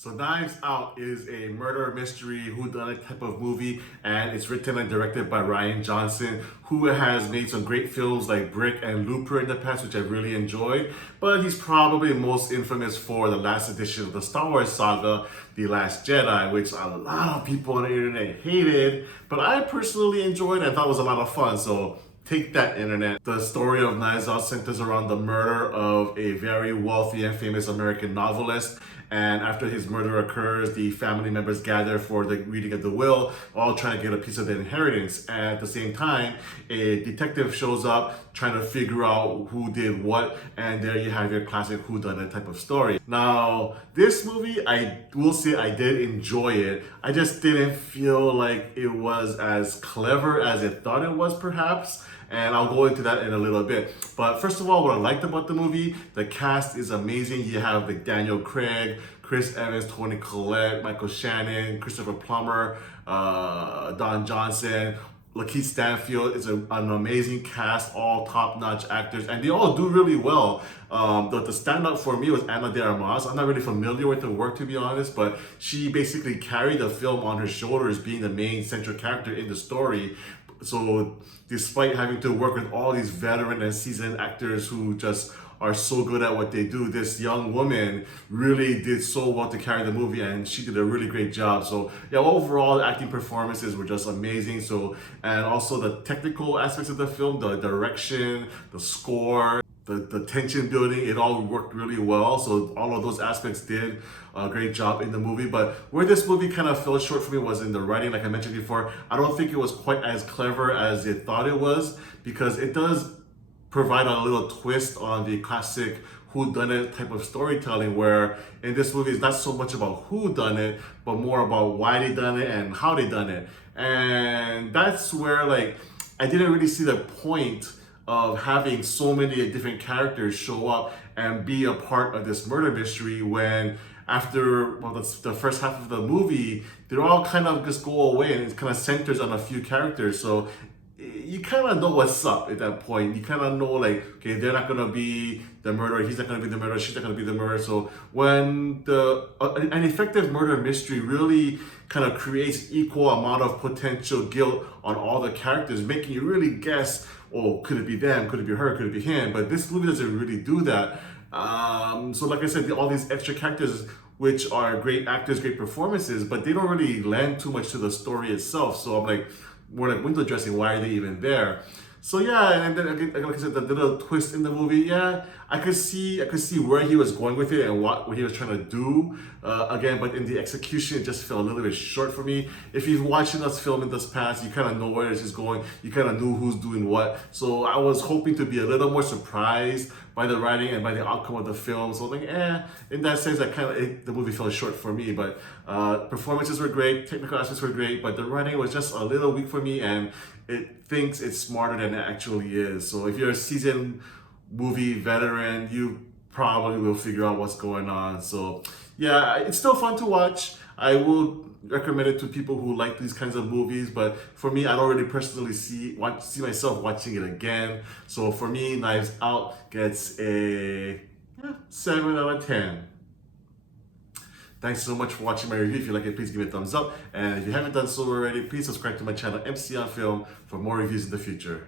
So Knives Out is a murder mystery whodunit type of movie, and it's written and directed by Rian Johnson, who has made some great films like Brick and Looper in the past, which I really enjoyed. But he's probably most infamous for the last edition of the Star Wars saga, The Last Jedi, which a lot of people on the internet hated, but I personally enjoyed and thought was a lot of fun. So take that, internet. The story of Knives Out centers around the murder of a very wealthy and famous American novelist. And after his murder occurs, the family members gather for the reading of the will, all trying to get a piece of the inheritance. And at the same time, a detective shows up trying to figure out who did what, and there you have your classic whodunit type of story. Now, this movie, I will say I did enjoy it. I just didn't feel like it was as clever as it thought it was, perhaps. And I'll go into that in a little bit. But first of all, what I liked about the movie, the cast is amazing. You have like Daniel Craig, Chris Evans, Toni Collette, Michael Shannon, Christopher Plummer, Don Johnson, Lakeith Stanfield. Is an amazing cast, all top-notch actors, and they all do really well. The standout for me was Ana de Armas. I'm not really familiar with her work, to be honest, but she basically carried the film on her shoulders, being the main central character in the story. So despite having to work with all these veteran and seasoned actors who just are so good at what they do, this young woman really did so well to carry the movie, and she did a really great job. So yeah, overall the acting performances were just amazing. So, and also the technical aspects of the film, the direction, the score, the tension building, it all worked really well. So all of those aspects did a great job in the movie. But where this movie kind of fell short for me was in the writing. Like I mentioned before, I don't think it was quite as clever as it thought it was, because it does provide a little twist on the classic whodunit type of storytelling, where in this movie it's not so much about who done it, but more about why they done it and how they done it. And that's where, like, I didn't really see the point of having so many different characters show up and be a part of this murder mystery, when after, well, that's the first half of the movie, they're all kind of just go away, and it kind of centers on a few characters. So you kind of know what's up at that point. You kind of know, like, okay, they're not going to be the murderer, he's not going to be the murderer, she's not going to be the murderer. So when an effective murder mystery really kind of creates equal amount of potential guilt on all the characters, making you really guess, oh, could it be them, could it be her, could it be him? But this movie doesn't really do that. So like I said, all these extra characters, which are great actors, great performances, but they don't really lend too much to the story itself. So I'm like, more like window dressing, why are they even there? So yeah, and then like I said, the little twist in the movie, yeah, I could see where he was going with it and what he was trying to do. Again, but in the execution, it just fell a little bit short for me. If you've watched us film in this past, you kind of know where this is going. You kind of knew who's doing what. So I was hoping to be a little more surprised by the writing and by the outcome of the film. So like, in that sense, the movie fell short for me. But performances were great, technical aspects were great, but the writing was just a little weak for me, and it thinks it's smarter than it actually is. So if you're a seasoned movie veteran, you probably will figure out what's going on. So yeah, it's still fun to watch. I will recommend it to people who like these kinds of movies, but for me, I don't really personally see myself watching it again. So for me, Knives Out gets a 7 out of 10. Thanks so much for watching my review. If you like it, please give it a thumbs up. And if you haven't done so already, please subscribe to my channel, MC on Film, for more reviews in the future.